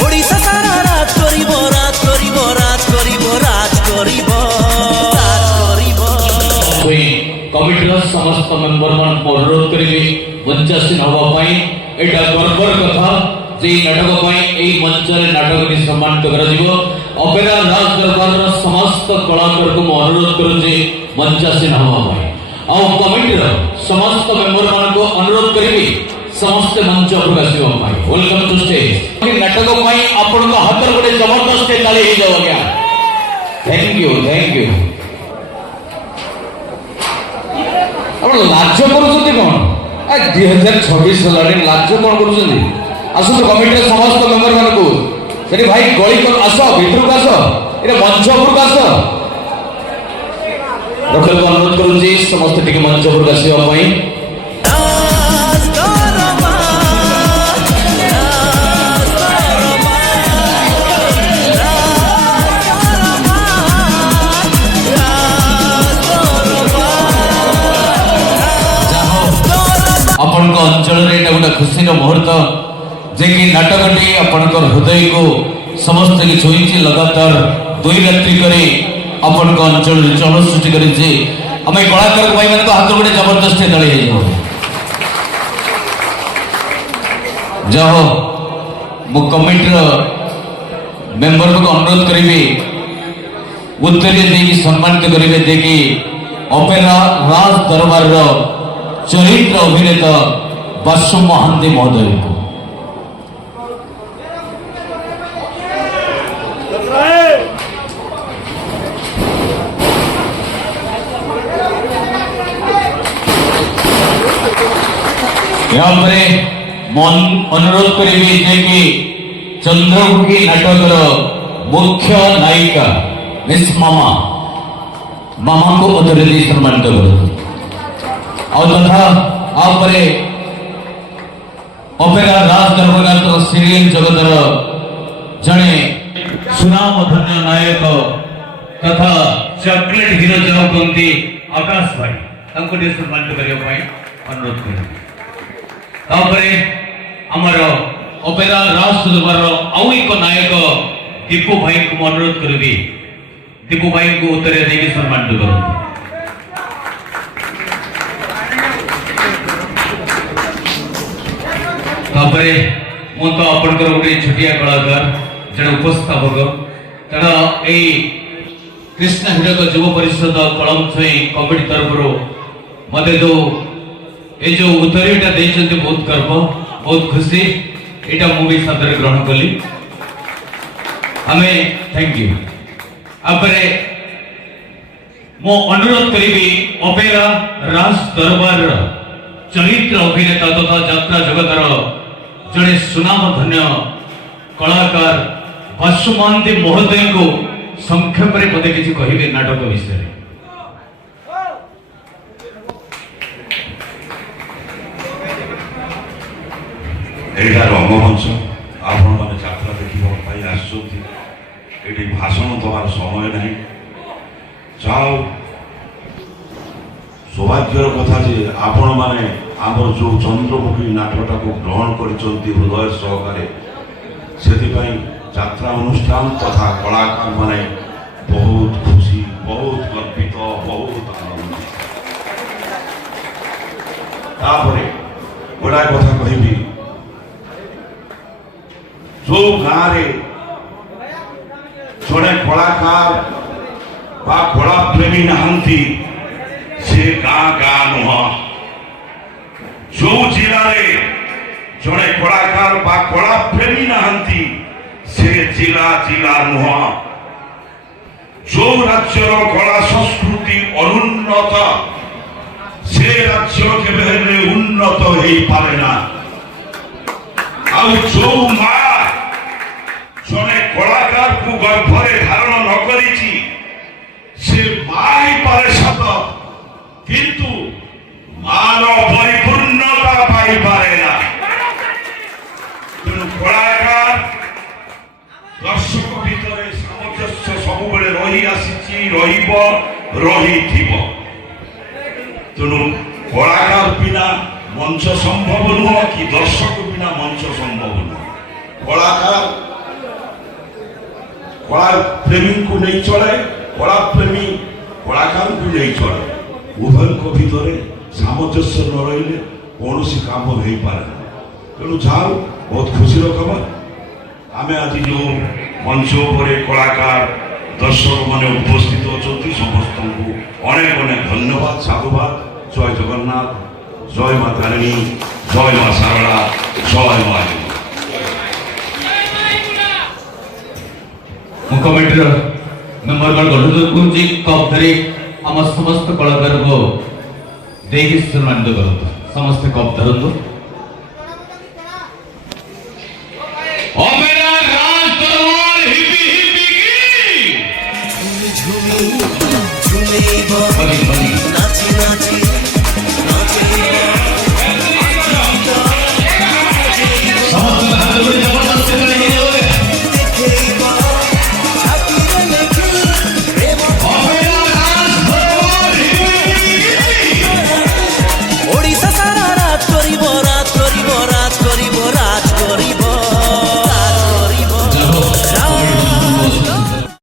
ओडिशा सारा राज करिबो राज करिबो राज करिबो राज करिबो राज करिबो कमिटीर समस्त मेंबर मान अनुरोध करिबे मंचासीन हवा पई एटा गर्वर कथा जे नाटक पई एई मंच रे नाटक नि सम्मानित करा दिबो ओपेरा राज दरबार समस्त कलाकार को अनुरोध करू जे मंचासीन हवा पई आ कमिटीर समस्त मेंबर मान को अनुरोध करिबे समस्त मंच प्रकाशित पई वेलकम टू स्टेज नाटक पई आपन को हाथ रे जबरदस्त ताली हे जाओ गया थैंक यू ଆପଣ ଲାଜ କରୁଛନ୍ତି କଣ? 2026 ହେଲାଣି ଲାଜ କଣ କରୁଛନ୍ତି? ଆସନ୍ତୁ କମିଟିର ସମସ୍ତ ମେମ୍ବର ମାନଙ୍କୁ ସେଠି ଭାଇ ଗଳି ଆସ ଭିତରକୁ ଆସ ଏରେ ମଞ୍ଚ ଉପରକୁ ଆସ ରଖେଲକୁ ଅନୁରୋଧ କରୁଛି ସମସ୍ତେ ଟିକେ ମଞ୍ଚ ଉପରକୁ ଆସିବା ପାଇଁ आपन अंचल गोटे खुशी मुहूर्त जे कि नाटकटी आपण हृदय को समस्त की छुई लगातार 2 रात्रि करे आपण अंचल चल सृष्टि कर आम कलाकार भाई मान हाथ गोटे जबरदस्त दली जाओ मु कमिटीर मेंबर को अनुरोध करी उत्तरी देकी सम्मानित करेंगे देखी ओपेरा राज दरबार चरित्र अभिनेता बासु महांती महोदय को यहाँ पर अनुरोध करी जे कि चंद्रमुखी नाटकर मुख्य नायिका मिस मामा को उत्तरी सम्मानित कर तथा आपरे ओपेरा राज दरबार सीरियल जगतर जड़े सुनाम धन्य नायक तथा चॉकलेट हीरो जो कहते आकाश भाई सम्मानित करने अनुरोध कर ओपेरा राज दरबार आउ एक नायक दीपू भाई को अनुरोध करी दीपू भाई को उत्तर देके सम्मानित करते मु तो आपंकर गोटे छोटिया कलाकार जड़े उपस्थापक तेना यही कृष्ण हीरक युव परिषद कलम छई कमिटी तरफ मत जो उत्तरीटा देते बहुत गर्व बहुत खुशी यहाँ मुझे सादर ग्रहण कली आम थैंक यू आपरे मो अनुरोध करी ओपेरा राज दरबार चरित्र अभिनेता तथा यात्रा जगतर जड़े सुनाम धन्य कलाकार बासु महांती महोदय को संक्षेप में मत किसी कहे नाटक विषय रंगमंच आपण मैंने यात्रा देखा भाषण दबार समय नहीं जाओ सौभाग्यर कथा जे आपण माने आमर जो चंद्रमुखी नाटकटा को ग्रहण कर हृदय सहकारे से यात्रा अनुष्ठान तथा कलाकार माने बहुत खुशी बहुत गर्वित बहुत आनंद गोटाए कथा कहबी जो गाँव जड़े कलाकार कला प्रेमी नहांती से गाँ गाँ नुह जो जिले जड़े कलाकार कला प्रेमी नहांती से जिला जिला नुह जो राज्यर कला संस्कृति अनुन्नत से राज्य केबे उन्नत हो पारे ना जो माँ जड़े कलाकार को गर्भरे धारण न करी से माँ ही पारे सत किंतु मान परिपूर्णता पाई पारे ना तेणु कलाकार दर्शक भितर सामंजस्य सब रही आसी रही तेणु कलाकार बिना मंच संभव नुह कि दर्शक बिना मंच संभव नुह कलाकार କଳା ପ୍ରେମୀଙ୍କୁ ନେଇ ଚଳେ, କଳା ପ୍ରେମୀ କଳାକାରଙ୍କୁ ନେଇ ଚଳେ। ଉଭୟଙ୍କ ଭିତରେ ସାମଞ୍ଜସ୍ୟ ନ ରହିଲେ କୌଣସି କାମ ହେଇପାରେ ନା। ତେଣୁ ଯାଉ ବହୁତ ଖୁସିର ଖବର, ଆମେ ଆଜି ଯେଉଁ ମଞ୍ଚ ଉପରେ କଳାକାର ଦର୍ଶକମାନେ ଉପସ୍ଥିତ ଅଛନ୍ତି ସମସ୍ତଙ୍କୁ ଅନେକ ଅନେକ ଧନ୍ୟବାଦ, ସାଧୁବାଦ। ଜୟ ଜଗନ୍ନାଥ, ଜୟ ମା ତାରିଣୀ, ଜୟ ମା ଶାରଳା, ଜୟ ମା। ମୁଁ କମିଟିର ମେମ୍ବରଗଣ ଅନୁରୋଧ କରୁଛି କପ୍ ଧରି ଆମ ସମସ୍ତ କଳାକାରଙ୍କୁ ଦେଇକି ସମ୍ମାନିତ କରନ୍ତୁ। ସମସ୍ତେ କପ୍ ଧରନ୍ତୁ। ଅପେରା ରାଜ ଦରବାର ହିପି ହିପି କି ঝুমি ঝুমিব ବନି ବନି